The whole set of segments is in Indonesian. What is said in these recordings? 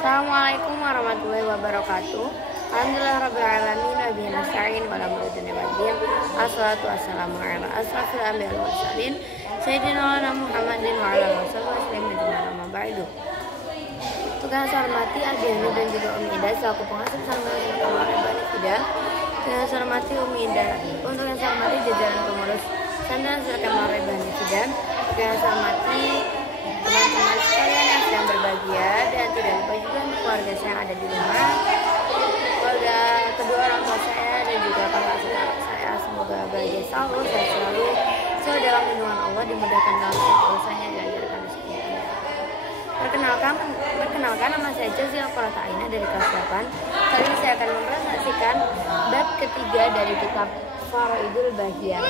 Assalamualaikum warahmatullahi wabarakatuh. Alhamdulillahirrahmanirrahim. Nabi nasta'in wa ala muridina waddin. Assalatu wassalamu ala asrafil anbiya wal mursalin Sayyidina Muhammadin wa ala alihi wasallam amma ba'du. Tukang hormati Adiani dan juga Umi Ida selaku pengasuh pesantren Kamar Ibani Fida. Tukang hormati Umi Ida untuk yang hormati jajaran pengurus pesantren Kamar Ibani Fida. Tukang hormati teman-teman sekalian yang sedang berbahagia, dan tidak lupa juga untuk keluarga saya yang ada di rumah, keluarga kedua orang tua saya dan juga kakak saya. Semoga bahagia selalu, sehat selalu, dalam lindungan Allah, dimudahkan dalam segala urusannya, dilancarkan rezekinya. Perkenalkan, nama saya Jazil Qurrata Aina dari kelas 8. Kali ini saya akan mempresentasikan bab ketiga dari kitab Faraidul Bahiyah.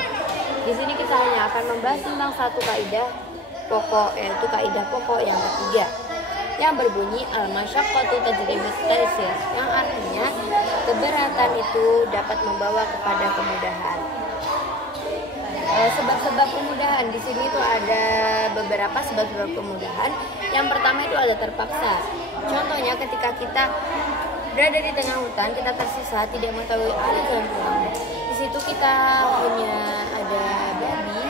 Di sini kita hanya akan membahas tentang satu kaidah pokok, yaitu kaidah pokok yang ketiga, yang berbunyi al-masyaqqatu tajribut taysir, yang artinya keberatan itu dapat membawa kepada kemudahan. Sebab-sebab kemudahan di sini itu ada beberapa sebab-sebab kemudahan. Yang pertama itu ada terpaksa. Contohnya ketika kita berada di tengah hutan, kita tersisa tidak mengetahui arah jalan pulang. Di situ kita hanya ada babi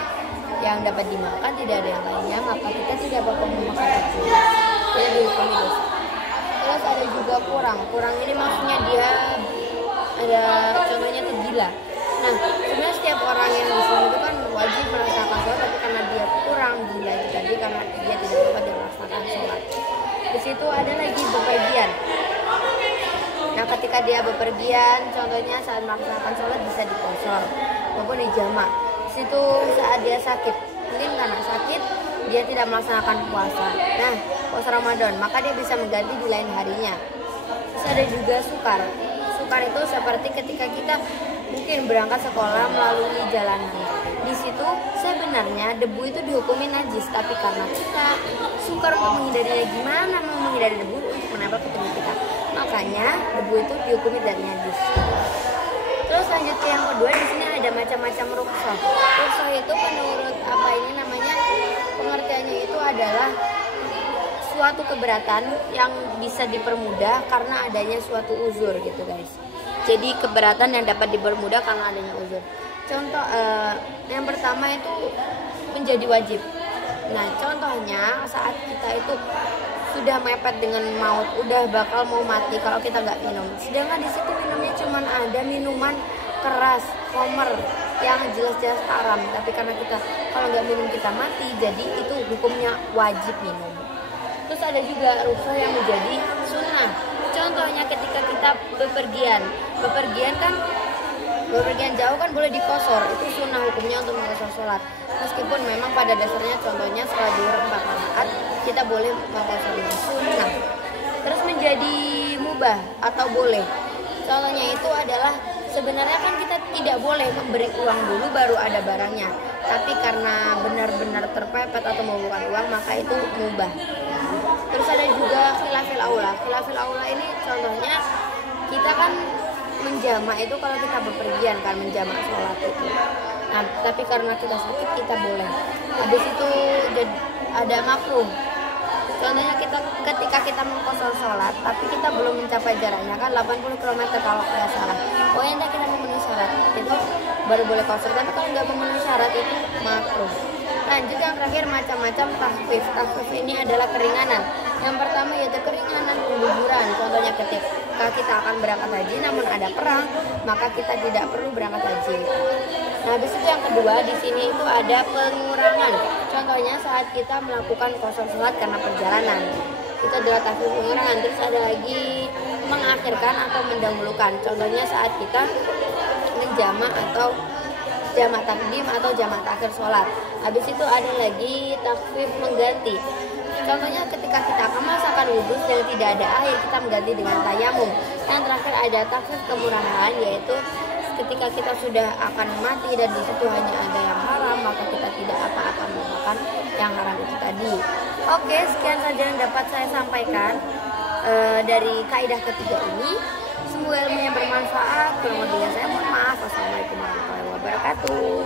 yang dapat dimakan, tidak ada yang lainnya, maka kita tidak bakal memakan itu, tidak dihukumi dosa. Terus ada juga kurang ini maksudnya dia ada contohnya itu gila. Nah, sebenarnya setiap orang yang Muslim itu kan wajib melaksanakan sholat, tapi karena dia kurang gila itu tadi, karena dia tidak dapat melaksanakan sholat. Di situ ada lagi bepergian. Nah, ketika dia bepergian, contohnya saat melaksanakan sholat bisa dikosor maupun dijamak. Di situ saat dia sakit, mungkin karena sakit dia tidak melaksanakan puasa. Nah, puasa Ramadan, maka dia bisa mengganti di lain harinya. Terus ada juga sukar. Sukar itu seperti ketika kita mungkin berangkat sekolah melalui jalanan. Di situ sebenarnya debu itu dihukumi najis, tapi karena kita sukar untuk menghindarinya, gimana mau menghindari debu untuk menempel ke tubuh kita, makanya debu itu dihukumi dari najis. Terus lanjut ke yang kedua, di sini ada macam-macam rukhsah. Rukhsah itu menurut pengertiannya itu adalah suatu keberatan yang bisa dipermudah karena adanya suatu uzur gitu guys. Jadi keberatan yang dapat dipermudah karena adanya uzur. Contoh yang pertama itu menjadi wajib. Nah, contohnya saat kita itu sudah mepet dengan maut, udah bakal mau mati kalau kita nggak minum. Sedangkan di situ minumnya cuma ada minuman keras, khamr yang jelas-jelas haram. Tapi karena kita kalau nggak minum kita mati, jadi itu hukumnya wajib minum. Terus ada juga rukhsah yang menjadi sunnah. Contohnya ketika kita bepergian jauh kan boleh dikosor, itu sunnah hukumnya untuk mengkosor sholat. Meskipun memang pada dasarnya contohnya sholat duhur 4 rakaat kita boleh mengkosor dengan sunnah. Terus menjadi mubah atau boleh. Contohnya itu adalah sebenarnya kan kita tidak boleh memberi uang dulu baru ada barangnya, tapi karena benar-benar terpepet atau membutuhkan uang maka itu mubah. Terus ada juga khilafil aula. Khilafil aula ini contohnya kita kan menjamak itu kalau kita bepergian kan, menjamak sholat itu. Nah, tapi karena kita sakit kita boleh. Habis itu ada makruh. Contohnya ketika kita mengkosor sholat tapi kita belum mencapai jaraknya kan 80 km kalau tidak salah. Pokoknya kita memenuhi syarat itu baru boleh kosor, tapi kalau nggak memenuhi syarat itu makruh. Lanjut yang terakhir macam-macam takhfif. Takhfif ini adalah keringanan. Yang pertama yaitu keringanan pengguguran. Contohnya ketika kita akan berangkat haji namun ada perang, maka kita tidak perlu berangkat haji. Nah, habis itu yang kedua di sini itu ada pengurangan. Contohnya saat kita melakukan kosor sholat karena perjalanan. Itu adalah takhfif pengurangan. Terus ada lagi mengakhirkan atau mendahulukan. Contohnya saat kita menjamak atau jamak takdim atau jamak takhir sholat. Habis itu ada lagi takhfif mengganti. Contohnya ketika kita akan melaksanakan wudhu dan tidak ada air, kita mengganti dengan tayamum. Yang terakhir ada takhfif kemurahan, yaitu ketika kita sudah akan mati dan di situ hanya ada yang haram, maka kita tidak akan memakan yang haram itu tadi. Oke, sekian saja yang dapat saya sampaikan dari kaidah ketiga ini. Semoga ilmunya bermanfaat. Kurang lebihnya saya mohon maaf. Wassalamualaikum warahmatullahi wabarakatuh.